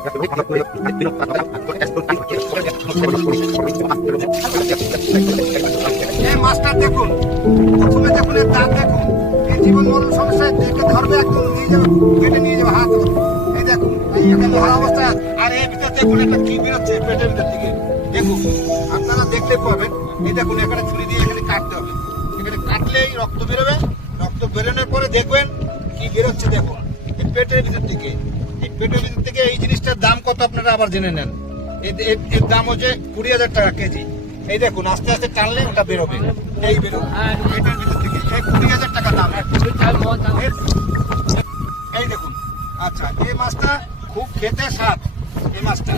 এই মাছটা দেখুন, প্রথমে দেখুন এর দাঁত দেখুন, এই জীবন মরণ সমস্যায় দেখে ধরবে, একদম নিয়ে যাবে, কেটে নিয়ে যাবে হাত। এই দেখুন এই এখানে ধরা অবস্থা। আর এর ভিতর দেখুন একটা কি বেরোচ্ছে পেটের ভিতর থেকে, দেখুন আপনারা দেখতে পাবেন। এই দেখুন এখানে ছুরি দিয়ে এখানে কাটতে হবে, এখানে কাটলেই রক্ত বেরোবে। রক্ত বেরোনোর পরে দেখবেন কি বেরোচ্ছে, দেখুন এই পেটের ভিতর থেকে। এই পেটের ভিতর থেকে এই জিনিসটার দাম কত আপনারা আবার জেনে নেন। এর দাম হচ্ছে 20,000 টাকা কেজি। এই দেখুন আস্তে আস্তে টানলে ওটা বেরোবে, এই বেরোবে পেটের ভিতর থেকে। এই 20,000 টাকা দাম। এই দেখুন, আচ্ছা এই মাছটা খুব খেতে স্বাদ। এই মাছটা